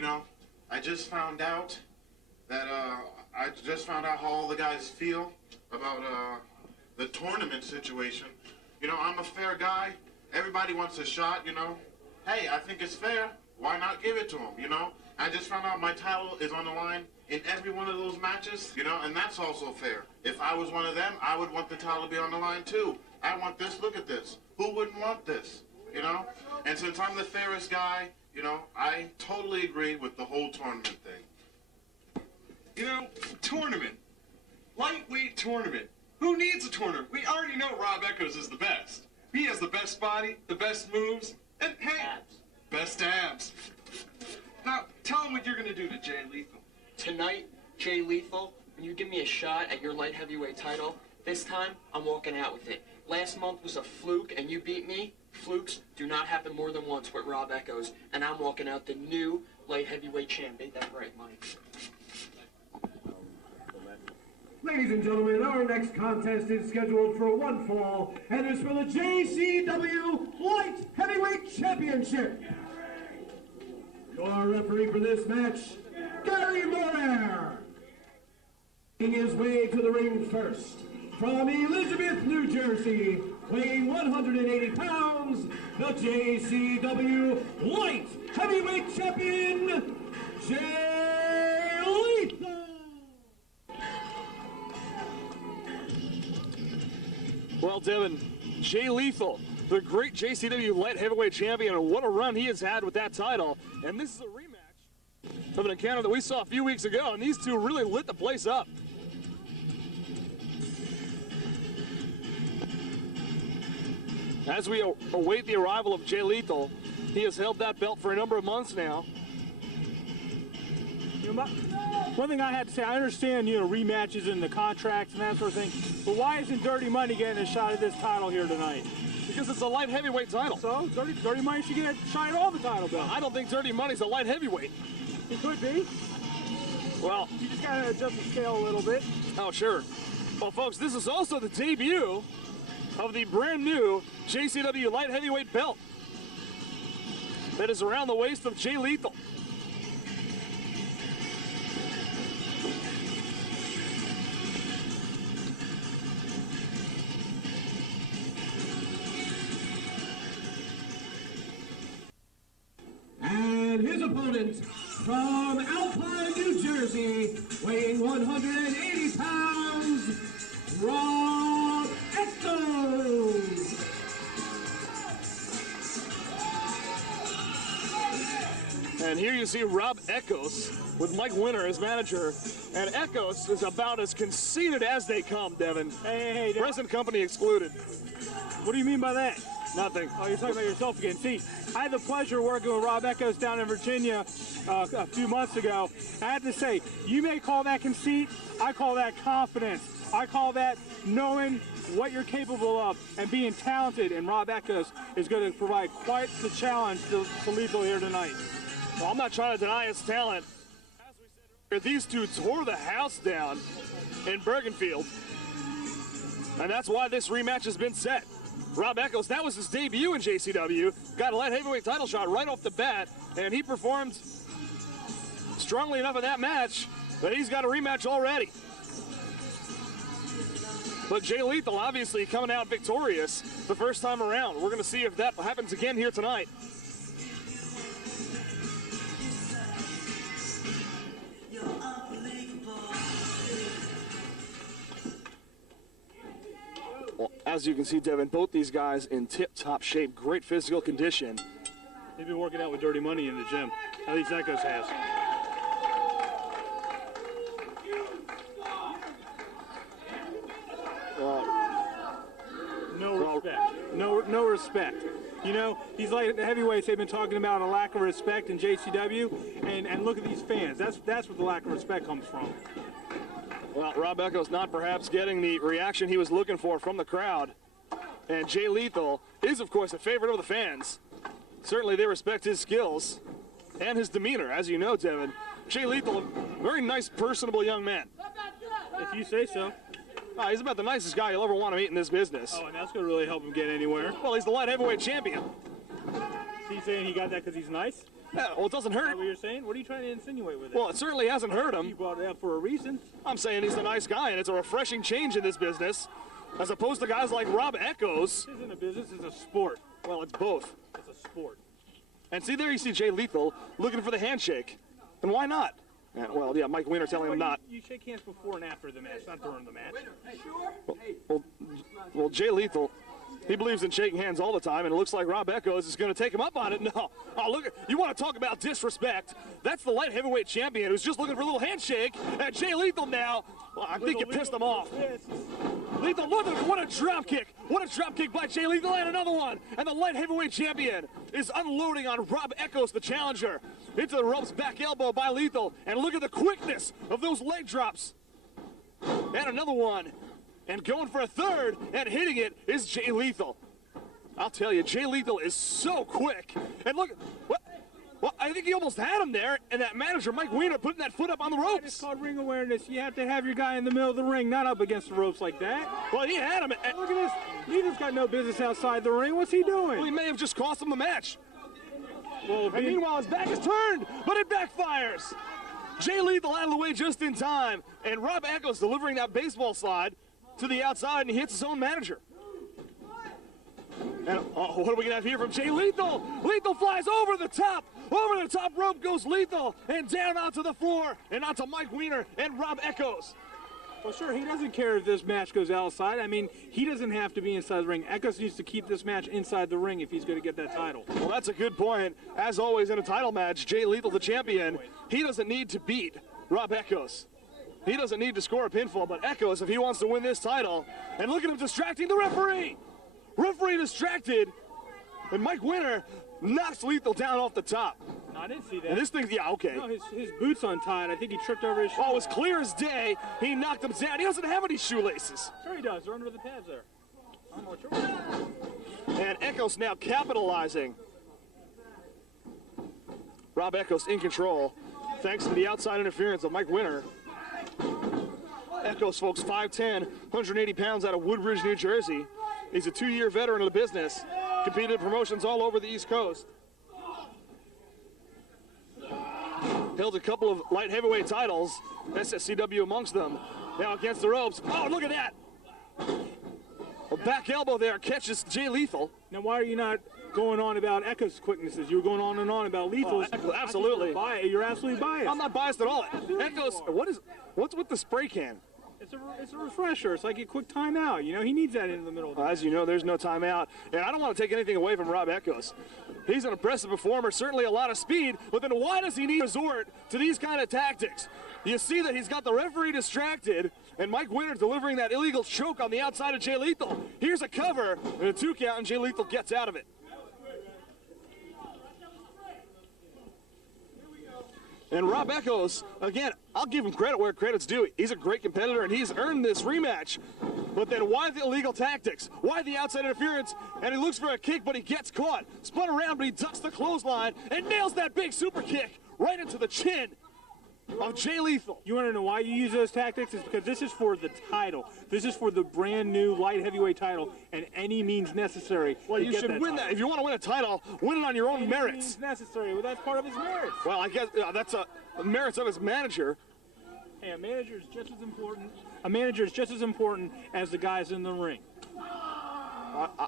you know, I just found out that, how all the guys feel about, the tournament situation. You know, I'm a fair guy. Everybody wants a shot, you know. Hey, I think it's fair. Why not give it to them, you know? I just found out my title is on the line in every one of those matches, you know, and that's also fair. If I was one of them, I would want the title to be on the line too. I want this, look at this. Who wouldn't want this, you know? And since I'm the fairest guy, you know, I totally agree with the whole tournament thing. You know, tournament. Lightweight tournament. Who needs a tournament? We already know Rob Eckos is the best. He has the best body, the best moves, and hey, best abs. Now, tell him what you're going to do to Jay Lethal. Tonight, Jay Lethal, when you give me a shot at your light heavyweight title, this time, I'm walking out with it. Last month was a fluke, and you beat me. Flukes do not happen more than once with Rob Eckos, and I'm walking out the new light heavyweight champ. Ain't that right, Mike? Ladies and gentlemen, our next contest is scheduled for one fall, and is for the JCW Light Heavyweight Championship. Your referee for this match, Gary Morer. Making his way to the ring first, from Elizabeth, New Jersey, weighing 180 pounds, the JCW Light Heavyweight Champion, Jay Lethal. Well, Devin, Jay Lethal, the great JCW Light Heavyweight Champion, and what a run he has had with that title. And this is a rematch of an encounter that we saw a few weeks ago, and these two really lit the place up. As we await the arrival of Jay Lethal, he has held that belt for a number of months now. You know, one thing I had to say, I understand, you know, rematches and the contracts and that sort of thing, but why isn't Dirty Money getting a shot at this title here tonight? Because it's a light heavyweight title. So, Dirty Money should get a shot at all the title belts. I don't think Dirty Money's a light heavyweight. He could be. Well, you just gotta adjust the scale a little bit. Oh, sure. Well, folks, this is also the debut of the brand new JCW Light Heavyweight belt that is around the waist of Jay Lethal. And his opponent from Alpine, New Jersey, weighing 180 pounds, Rob Eckos. And here you see Rob Eckos with Mike Winter as manager. And Eckos is about as conceited as they come, Devin. Hey, present company excluded. What do you mean by that? Nothing. Oh, you're talking about yourself again. See, I had the pleasure of working with Rob Eckos down in Virginia a few months ago. I have to say, you may call that conceit. I call that confidence. I call that knowing what you're capable of and being talented. And Rob Eckos is going to provide quite the challenge to Lethal here tonight. Well, I'm not trying to deny his talent. As we said earlier, these two tore the house down in Bergenfield. And that's why this rematch has been set. Rob Eckos, that was his debut in JCW, got a light heavyweight title shot right off the bat, and he performed strongly enough in that match that he's got a rematch already. But Jay Lethal obviously coming out victorious the first time around. We're going to see if that happens again here tonight. Well, as you can see, Devin, both these guys in tip-top shape, great physical condition. They've been working out with Dirty Money in the gym. At least Eckos has. No respect. No respect. You know, these light heavyweights, they've been talking about a lack of respect in JCW, and look at these fans. That's where the lack of respect comes from. Well, Rob Eckos not perhaps getting the reaction he was looking for from the crowd. And Jay Lethal is, of course, a favorite of the fans. Certainly they respect his skills and his demeanor. As you know, Devin, Jay Lethal, a very nice, personable young man. If you say so. He's about the nicest guy you'll ever want to meet in this business. Oh, and that's going to really help him get anywhere. Well, he's the light heavyweight champion. Is he saying he got that because he's nice? Yeah, well, it doesn't Is hurt. that what you're saying? What are you trying to insinuate with it? Well, it certainly hasn't hurt You him. brought it up for a reason. I'm saying he's a nice guy, and it's a refreshing change in this business, as opposed to guys like Rob Eckos. This isn't a business, it's a sport. Well, it's both. It's a sport. And see, there you see Jay Lethal looking for the handshake. And why not? Yeah, well, yeah, Mike Weiner telling him not. You shake hands before and after the match, not during the match. Well, Jay Lethal, he believes in shaking hands all the time, and it looks like Rob Eckos is going to take him up on it. No. Oh, look, you want to talk about disrespect? That's the light heavyweight champion who's just looking for a little handshake. And Jay Lethal now, well, I think you pissed him off. Lethal, look, what a drop kick. What a drop kick by Jay Lethal, and another one. And the light heavyweight champion is unloading on Rob Eckos, the challenger. Into the ropes, back elbow by Lethal. And look at the quickness of those leg drops. And another one. And going for a third and hitting it is Jay Lethal. I'll tell you, Jay Lethal is so quick. And look, well, I think he almost had him there. And that manager, Mike Weiner, putting that foot up on the It's ropes. called ring awareness. You have to have your guy in the middle of the ring, not up against the ropes like that. Well, he had him. And, Look at this. Lethal's got no business outside the ring. What's he well, he doing? may have just cost him the match. Well, And meanwhile, his back is turned, but it backfires. Jay Lethal out of the way just in time. And Rob Eckos delivering that baseball slide to the outside, and he hits his own manager. And what are we going to have here from Jay Lethal? Lethal flies over the top. Over the top rope goes Lethal, and down onto the floor, and onto Mike Weiner and Rob Eckos. Well, sure, he doesn't care if this match goes outside. I mean, he doesn't have to be inside the ring. Eckos needs to keep this match inside the ring if he's going to get that title. Well, that's a good point. As always in a title match, Jay Lethal, the champion, he doesn't need to beat Rob Eckos. He doesn't need to score a pinfall, but Eckos, if he wants to win this title, and look at him distracting the referee. Referee distracted, and Mike Weiner knocks Lethal down off the top. No, I didn't see that. And this thing, yeah, okay. No, his boot's untied. I think he tripped over his shoe. Oh, it was clear as day. He knocked him down. He doesn't have any shoelaces. Sure he does. They're under the pads there. I'm not sure. And Eckos now capitalizing. Rob Eckos in control, thanks to the outside interference of Mike Weiner. Eckos, folks, 5'10", 180 pounds out of Woodbridge, New Jersey. He's a 2-year veteran of the business, competed in promotions all over the East Coast. Held a couple of light heavyweight titles, SSCW amongst them. Now against the ropes. Oh, look at that! A back elbow there catches Jay Lethal. Now, why are you not going on about Eckos' quicknesses? You were going on and on about Lethal's. Absolutely. You're absolutely biased. I'm not biased at all. Absolutely Eckos, you are. what's with the spray can? It's a refresher. It's like a quick timeout. You know, he needs that in the middle of the As you know, there's no timeout. And I don't want to take anything away from Rob Eckos. He's an impressive performer, certainly a lot of speed, but then why does he need to resort to these kind of tactics? You see that he's got the referee distracted, and Mike Weiner delivering that illegal choke on the outside of Jay Lethal. Here's a cover, and a 2 count, and Jay Lethal gets out of it. And Rob Eckos, again, I'll give him credit where credit's due. He's a great competitor, and he's earned this rematch. But then why the illegal tactics? Why the outside interference? And he looks for a kick, but he gets caught. Spun around, but he ducks the clothesline and nails that big super kick right into the chin of Jay Lethal. You want to know why you use those tactics? It's because this is for the title. This is for the brand new light heavyweight title, and any means necessary. Well, to you get should that win title. that. If you want to win a title, win it on your own Any merits. means necessary. Well, that's part of his merits. Well, I guess that's the merits of his manager. Hey, a manager is just as important. A manager is just as important as the guys in the ring.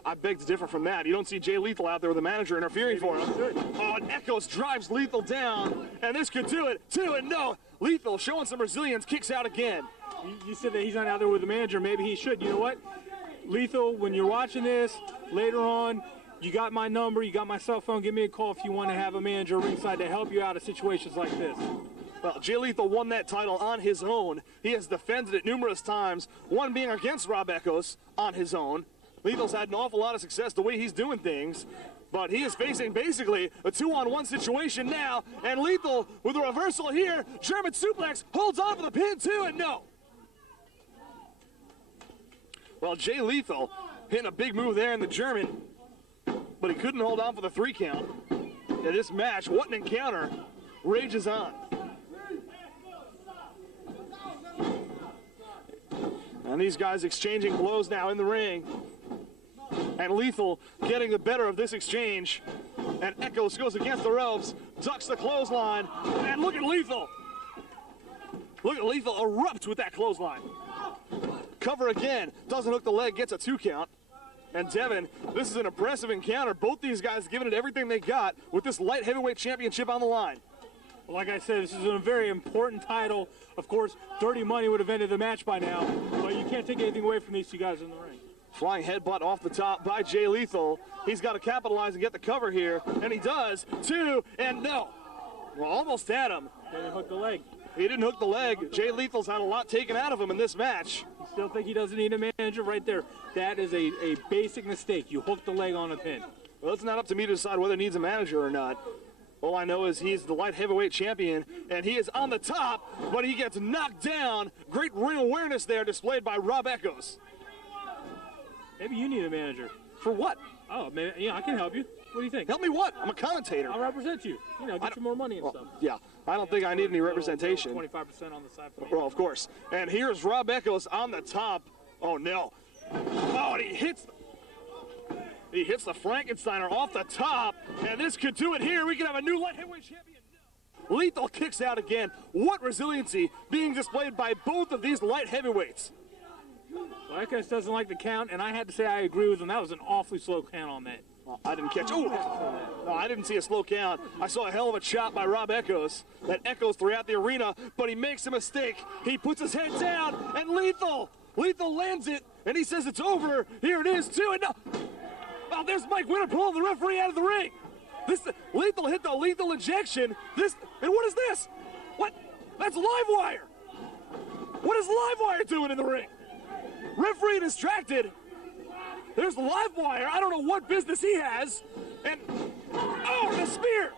I beg to differ from that. You don't see Jay Lethal out there with the manager interfering for him. Oh, and Eckos drives Lethal down, and this could do it. 2 and no. Lethal showing some resilience, kicks out again. You said that he's not out there with the manager. Maybe he should. You know what? Lethal, when you're watching this, later on, you got my number, you got my cell phone. Give me a call if you want to have a manager ringside to help you out of situations like this. Well, Jay Lethal won that title on his own. He has defended it numerous times, one being against Rob Eckos on his own. Lethal's had an awful lot of success the way he's doing things, but he is facing basically a 2-on-1 situation now, and Lethal with a reversal here, German suplex, holds on for the pin 2 and no. Well, Jay Lethal hitting a big move there in the German, but he couldn't hold on for the 3 count. And this match, what an encounter, rages on. And these guys exchanging blows now in the ring. And Lethal getting the better of this exchange And Eckos goes against the ropes, ducks the clothesline, and look at Lethal. Look at Lethal erupt with that clothesline. Cover again, doesn't hook the leg, gets a 2 count. And Devin, this is an impressive encounter. Both these guys giving it everything they got with this light heavyweight championship on the line. Like I said, this is a very important title. Of course, Dirty Money would have ended the match by now, but you can't take anything away from these two guys in the ring. Flying headbutt off the top by Jay Lethal. He's got to capitalize and get the cover here, and he does. 2, and no. Well, almost had him. Didn't hook the leg. He didn't hook the leg. Jay Lethal's had a lot taken out of him in this match. You still think he doesn't need a manager right there? That is a basic mistake. You hook the leg on a pin. Well, it's not up to me to decide whether he needs a manager or not. All I know is he's the light heavyweight champion, and he is on the top, but he gets knocked down. Great ring awareness there displayed by Rob Eckos. Maybe you need a manager. For what? Oh, man, yeah, I can help you. What do you think? Help me what? I'm a commentator. I'll represent you. You know, get you more money and stuff. Yeah, I don't think I need any representation. 25% on the side for me. Well, of course. And here's Rob Eckos on the top. Oh, no. Oh, and he hits the Frankensteiner off the top. And this could do it here. We could have a new light heavyweight champion. No. Lethal kicks out again. What resiliency being displayed by both of these light heavyweights. Well, Eckos doesn't like the count, and I had to say I agree with him. That was an awfully slow count on that. Well, I didn't catch. Oh, no, I didn't see a slow count. I saw a hell of a chop by Rob Eckos that echoes throughout the arena, but he makes a mistake. He puts his head down, and Lethal lands it, and he says it's over. Here it is, too, and no. Oh, there's Mike Winter pulling the referee out of the ring. Lethal hit the lethal injection. And what is this? What? That's Livewire. What is Livewire doing in the ring? Referee distracted. There's Livewire. I don't know what business he has. And, oh, the spear.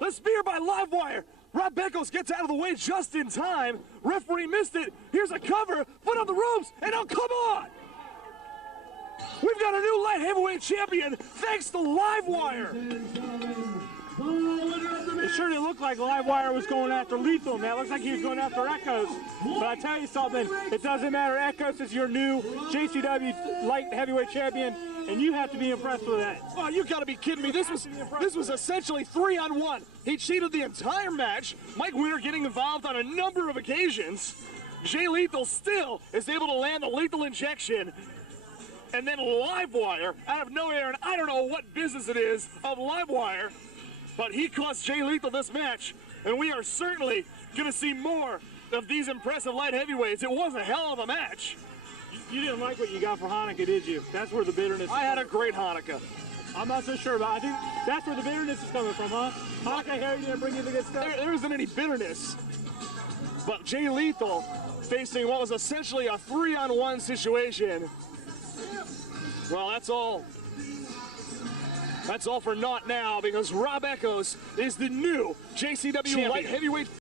The spear by Livewire. Rob Eckos gets out of the way just in time. Referee missed it. Here's a cover. Foot on the ropes. And oh, come on. We've got a new light heavyweight champion thanks to Livewire. It sure didn't look like Livewire was going after Lethal, man. It looks like he was going after Eckos. But I tell you something, it doesn't matter. Eckos is your new JCW Light Heavyweight Champion, and you have to be impressed with that. Oh, you got to be kidding me. This was essentially 3-on-1. He cheated the entire match. Mike Winter getting involved on a number of occasions. Jay Lethal still is able to land the lethal injection. And then Livewire out of nowhere, and I don't know what business it is of Livewire, but he cost Jay Lethal this match, and we are certainly going to see more of these impressive light heavyweights. It was a hell of a match. You didn't like what you got for Hanukkah, did you? That's where the bitterness. I had a great Hanukkah. I'm not so sure, but I think that's where the bitterness is coming from, huh? Hanukkah, Harry didn't bring you the good stuff? There isn't any bitterness, but Jay Lethal facing what was essentially a 3-on-1 situation. Well, that's all. That's all for naught now, because Rob Eckos is the new JCW Light Heavyweight